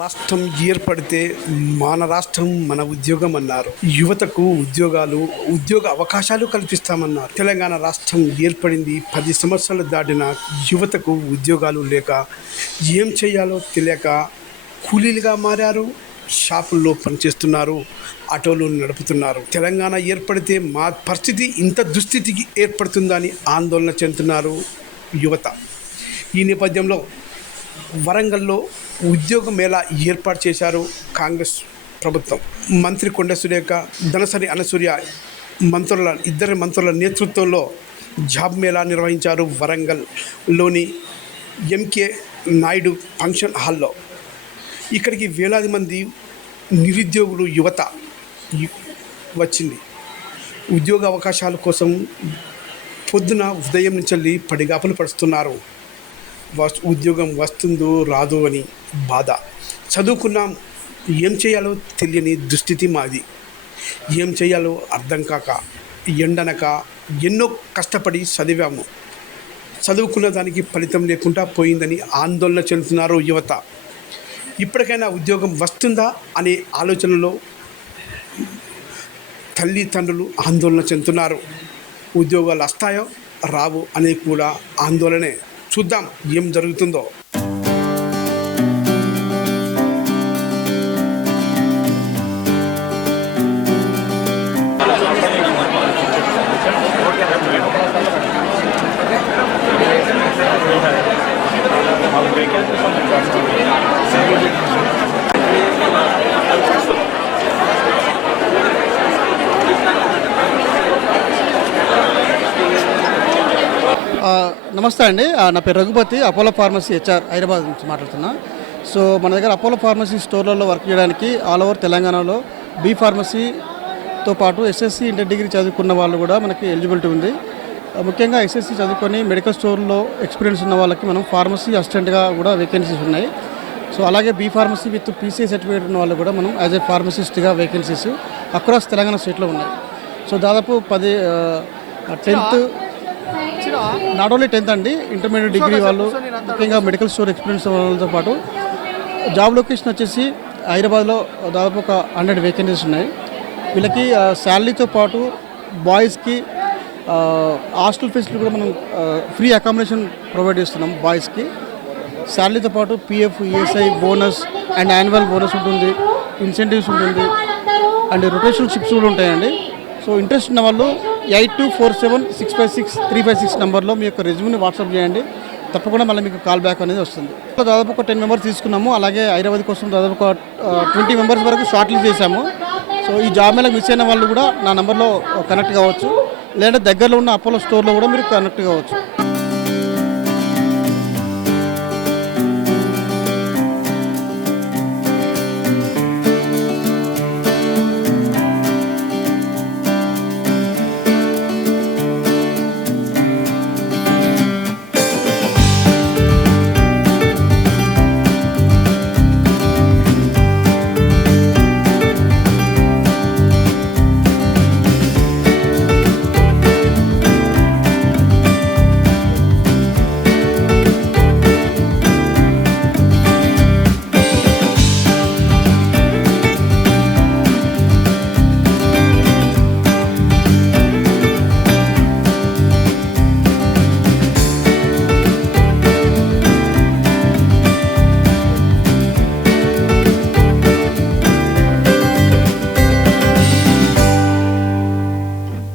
రాష్ట్రం ఏర్పడితే మన రాష్ట్రం మన ఉద్యోగం అన్నారు. యువతకు ఉద్యోగ అవకాశాలు కల్పిస్తామన్నారు. తెలంగాణ రాష్ట్రం ఏర్పడింది 10 సంవత్సరాలు దాటిన యువతకు ఉద్యోగాలు లేక ఏం చేయాలో తెలియక కూలీలుగా మారారు. షాపుల్లో పనిచేస్తున్నారు, ఆటోలు నడుపుతున్నారు. తెలంగాణ ఏర్పడితే మా పరిస్థితి ఇంత దుస్థితికి ఏర్పడుతుందని ఆందోళన చెందుతున్నారు యువత. ఈ నేపథ్యంలో వరంగల్లో ఉద్యోగ మేళా ఏర్పాటు చేశారు కాంగ్రెస్ ప్రభుత్వం. మంత్రి కొండ సురేఖ, ధనసరి అనసూయ ఇద్దరు మంత్రుల నేతృత్వంలో జాబ్ మేళా నిర్వహించారు వరంగల్లోని ఎంకే నాయుడు ఫంక్షన్ హాల్లో. ఇక్కడికి వేలాది మంది నిరుద్యోగులు యువత వచ్చింది. ఉద్యోగ అవకాశాల కోసం పొద్దున ఉదయం నుంచి పడిగాపులు పడుతున్నారు. ఉద్యోగం వస్తుందో రాదో అని బాధ. చదువుకున్నాం, ఏం చేయాలో తెలియని దుస్థితి మాది. ఏం చేయాలో అర్థం కాక ఎండనక ఎన్నో కష్టపడి చదువుకున్న దానికి ఫలితం లేకుండా పోయిందని ఆందోళన చెందుతున్నారు యువత. ఇప్పటికైనా ఉద్యోగం వస్తుందా అనే ఆలోచనలో తల్లిదండ్రులు ఆందోళన చెందుతున్నారు. ఉద్యోగాలు వస్తాయో రావు అనే కూడా ఆందోళనే. చూద్దాం ఏం జరుగుతుందో. నమస్తే అండి, నా పేరు Raghupathi, Apollo pharmacy HR Hyderabad నుంచి మాట్లాడుతున్నా. సో మన దగ్గర అపోలో ఫార్మసీ స్టోర్లలో వర్క్ చేయడానికి ఆల్ ఓవర్ తెలంగాణలో బీ ఫార్మసీతో పాటు ఎస్ఎస్సి ఇంటర్ డిగ్రీ చదువుకున్న వాళ్ళు కూడా మనకి ఎలిజిబిలిటీ ఉంది. ముఖ్యంగా ఎస్ఎస్సి చదువుకొని మెడికల్ స్టోర్లో ఎక్స్పీరియన్స్ ఉన్న వాళ్ళకి మనం ఫార్మసీ అసిస్టెంట్గా కూడా వేకెన్సీస్ ఉన్నాయి. సో అలాగే B pharmacy with PCI certificate ఉన్న వాళ్ళు కూడా మనం యాజ్ ఏ ఫార్మసిస్ట్గా వేకెన్సీస్ అక్రాస్ తెలంగాణ స్టేట్లో ఉన్నాయి. సో దాదాపు 10th నాట్ ఓన్లీ 10th అండి, ఇంటర్మీడియట్ డిగ్రీ వాళ్ళు, ముఖ్యంగా మెడికల్ స్టోర్ ఎక్స్పీరియన్స్ వాళ్ళతో పాటు జాబ్ లొకేషన్ వచ్చేసి హైదరాబాద్లో దాదాపు ఒక 100 వేకెన్సీస్ ఉన్నాయి. వీళ్ళకి శాలరీతో పాటు బాయ్స్కి హాస్టల్ ఫెసిలిటీ కూడా మనం ఫ్రీ అకామిడేషన్ ప్రొవైడ్ చేస్తున్నాం. బాయ్స్కి శాలరీతో పాటు PF, ESI, bonus and annual bonus ఉంటుంది, ఇన్సెంటివ్స్ ఉంటుంది అండ్ రొటేషనల్ షిప్స్ కూడా ఉంటాయండి. సో ఇంట్రెస్ట్ ఉన్న వాళ్ళు 8247656356 నెంబర్లో మీ యొక్క రెజ్యూమ్ని వాట్సాప్ చేయండి. తప్పకుండా మళ్ళీ మీకు కాల్ బ్యాక్ అనేది వస్తుంది. దాదాపు ఒక 10 మెంబర్స్ తీసుకున్నాము. అలాగే హైదరాబాద్ కోసం దాదాపు ఒక 20 మెంబర్స్ వరకు షార్ట్ లిస్ట్ చేశాము. సో ఈ జాబ్ మేళకు మిస్ అయిన వాళ్ళు కూడా నా నెంబర్లో కనెక్ట్ కావచ్చు, లేదంటే దగ్గరలో ఉన్న అపోలో స్టోర్లో కూడా మీరు కనెక్ట్ కావచ్చు.